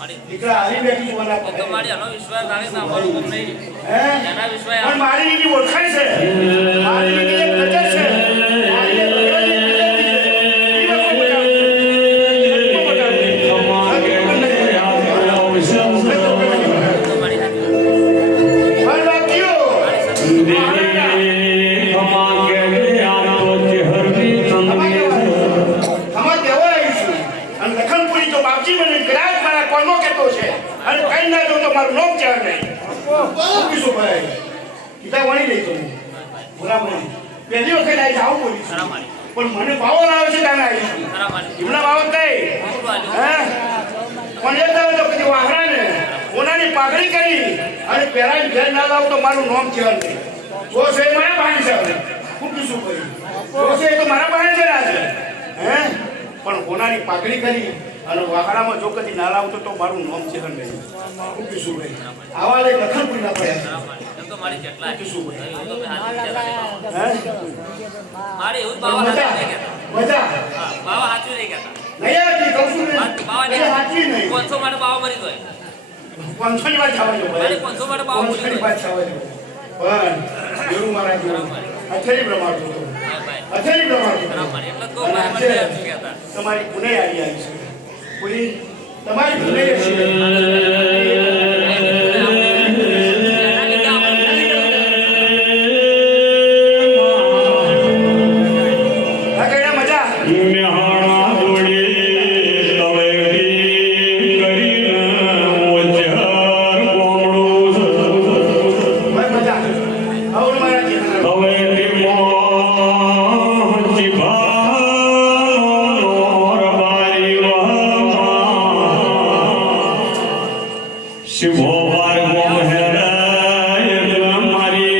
દીકરા આવી બેઠી વના પર તો મારી આનો વિશ્વાસ આવે ના અમારું ગમ નહીં હે એના વિશ્વાસ પણ મારી ની ઓળખાય છે મારી ની એક નજર છે મારી એક અને કઈ ના જો તો મારું નામ ચાર નહીં શું ભાઈ કીધા વણી લઈ તો બરાબર પહેલી વખત આવી જાવ બોલી પણ મને પાવો લાવે છે તાને આવી એમના બાબત કઈ હે પણ એ તો કદી વાહરા ને ઓનાની પાઘડી કરી અને પેલા ઘેર ના લાવ તો મારું નામ ચાર નહીં જો છે મારા ભાઈ છે ખૂબ શું કર્યું જો છે તો મારા ભાઈ છે આજે હે પણ ઓનાની પાઘડી કરી અને વાહરામાં જો કદી ના લાવતો તો મારું નામ છે નહીં ખૂબ શું ભાઈ આવા લે લખન પૂરી ના પડ્યા તો મારી કેટલા શું ભાઈ મારે એવું બાવા હાચું નહીં કહેતા મજા બાવા હાચું નહીં કહેતા નહીં આવતી કહું છું ને બાવા એ હાચી નહીં 500 માટે બાવા મરી ગયો 500 ની વાત થવા જો મારે 500 માટે બાવા મરી 500 ની વાત થવા જો પણ ગુરુ મહારાજ અચરી પ્રમાણ હતો અચરી પ્રમાણ એટલે તો મારે મને કહેતા તમારી પુણે આવી છે પુરી તમારી પુણે છે